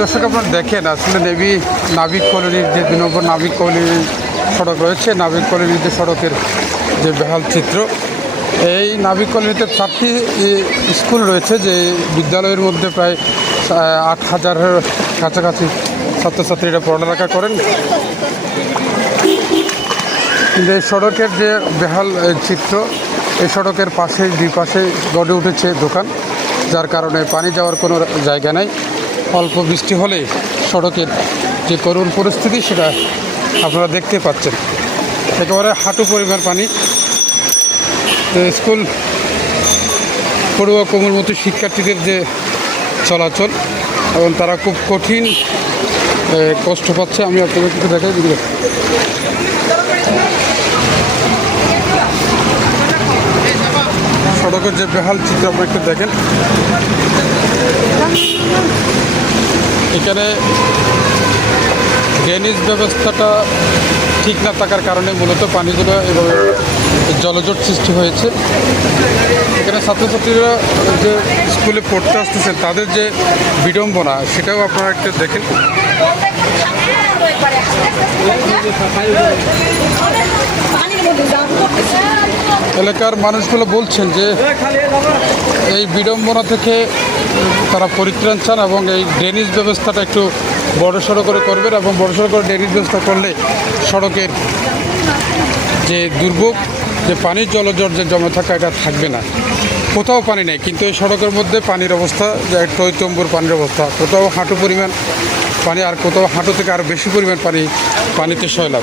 দর্শক, আপনারা দেখেন, আসলে নেভি নাবিক কলোনির যে দুই নম্বর নাবিক কলোনির সড়ক রয়েছে, নাবিক কলোনির যে সড়কের যে বেহাল চিত্র, এই নাবিক কলোনিতে চারটি স্কুল রয়েছে, যে বিদ্যালয়ের মধ্যে প্রায় আট হাজারের কাছাকাছি ছাত্রছাত্রীরা পড়ালেখা করেন। কিন্তু এই সড়কের যে বেহাল চিত্র, এই সড়কের পাশে দুই পাশে গড়ে উঠেছে দোকান। যার কারণে পানি যাওয়ার কোনো জায়গা নাই। অল্প বৃষ্টি হলে সড়কের যে করুণ পরিস্থিতি সেটা আপনারা দেখতে পাচ্ছেন। একেবারে হাঁটু পরিমাণ পানি। তো স্কুল, পড়ুয়া কোমলমতি শিক্ষার্থীদের যে চলাচল এবং তারা খুব কঠিন কষ্ট পাচ্ছে। আমি আপনাদের কিছু দেখাই সড়কের যে বেহাল চিত্র আপনি একটু দেখেন। এখানে ড্রেনেজ ব্যবস্থাটা ঠিক না থাকার কারণে মূলত পানিগুলো এভাবে জলজট সৃষ্টি হয়েছে। এখানে ছাত্রছাত্রীরা যে স্কুলে পড়তে আসতেছে, তাদের যে বিড়ম্বনা, সেটাও আপনারা একটু দেখেন। এলাকার মানুষগুলো বলছেন যে এই বিড়ম্বনা থেকে তারা পরিত্রাণ চান এবং এই ড্রেনেজ ব্যবস্থাটা একটু বড়সড় করে করবেন এবং বড়সড় করে ড্রেনেজ ব্যবস্থা করলে সড়কের যে দুর্ভোগ, যে পানির জলজট, যে জমে থাকা, এটা থাকবে না। কোথাও পানি নেই, কিন্তু এই সড়কের মধ্যে পানির অবস্থা, যে টৈতম্বুর পানির অবস্থা, কোথাও হাঁটু পরিমাণ পানি আর কোথাও হাঁটু থেকে আরও বেশি পরিমাণ পানি, পানিতে সয়লাভ।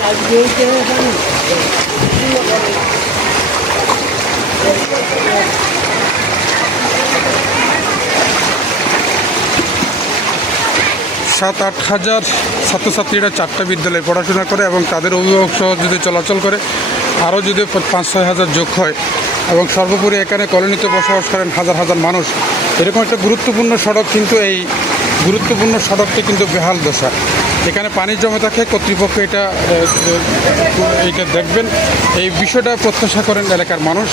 সাত আট হাজার ছাত্রছাত্রীরা চারটা বিদ্যালয়ে পড়াশোনা করে এবং তাদের অভিভাবক সহ যদি চলাচল করে আরও যদি পাঁচ ছয় হাজার যোগ হয় এবং সর্বোপরি এখানে কলোনিতে বসবাস করেন হাজার হাজার মানুষ এরকম একটা গুরুত্বপূর্ণ সড়ক কিন্তু এই গুরুত্বপূর্ণ সড়কটি কিন্তু বেহাল দশা। এখানে পানি জমে থাকে কর্তৃপক্ষ এটা এ, এ, এইটা দেখবেন। এই বিষয়টা প্রত্যাশা করেন এলাকার মানুষ।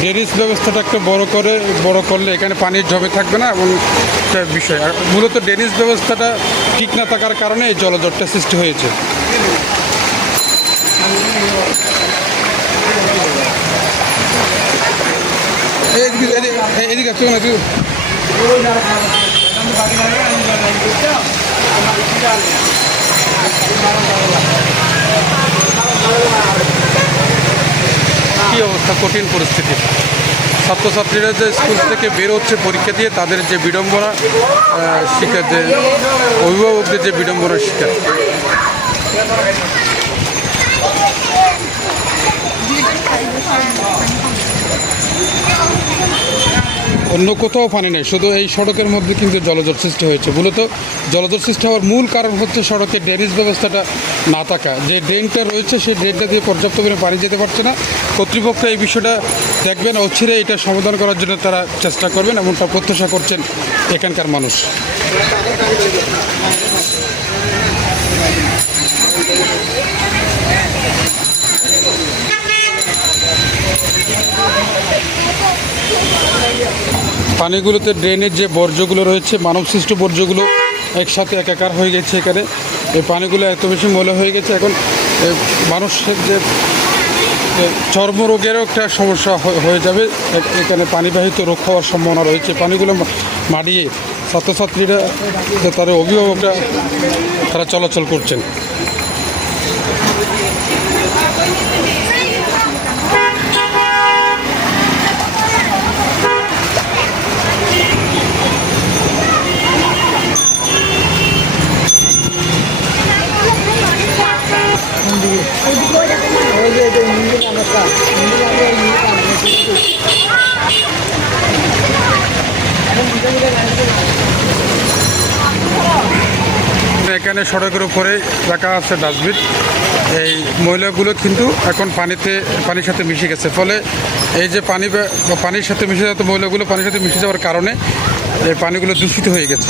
ড্রেনেজ ব্যবস্থাটা একটু বড় করে, বড় করলে এখানে পানি জমে থাকবে না এবং একটা বিষয়। আর মূলত ড্রেনেজ ব্যবস্থাটা ঠিক না থাকার কারণে এই জলজটটা সৃষ্টি হয়েছে। এদিকে আসছো না অবস্থা কঠিন পরিস্থিতি। ছাত্রছাত্রীরা যে স্কুল থেকে বের হচ্ছে পরীক্ষা দিয়ে, তাদের যে বিড়ম্বনা শিকার যে অভিভাবকদের যে বিডম্বনা শিকার অন্য কোথাও পানি নেই, শুধু এই সড়কের মধ্যে কিন্তু জলজট সৃষ্টি হয়েছে। মূলত জলজট সৃষ্টি হওয়ার মূল কারণ হচ্ছে সড়কে ড্রেনেজ ব্যবস্থাটা না থাকা। যে ড্রেনটা রয়েছে, সেই ড্রেনটা দিয়ে পর্যাপ্ত পরিমাণে পানি যেতে পারছে না। কর্তৃপক্ষ এই বিষয়টা দেখবেন অচিরে এটা সমাধান করার জন্য তারা চেষ্টা করবেন, এমনটা প্রত্যাশা করছেন এখানকার মানুষ। পানিগুলোতে ড্রেনের যে বর্জ্যগুলো রয়েছে মানব সৃষ্ট বর্জ্যগুলো একসাথে একাকার হয়ে গেছে এখানে। এই পানিগুলো এত বেশি ময়লা হয়ে গেছে, এখন মানুষের যে চর্মরোগেরও একটা সমস্যা হয়ে যাবে। এখানে পানিবাহিত রোগ হওয়ার সম্ভাবনা রয়েছে। পানিগুলো মাড়িয়ে ছাত্রছাত্রীরা তাদের অভিভাবকরা, তারা চলাচল করছেন। এখানে সড়কের উপরে রাখা আছে ডাস্টবিন। এই ময়লাগুলো কিন্তু এখন পানিতে, পানির সাথে মিশে গেছে। ফলে এই যে পানি পানির সাথে মিশে যাওয়া ময়লাগুলো পানির সাথে মিশে যাওয়ার কারণে এই পানিগুলো দূষিত হয়ে গেছে।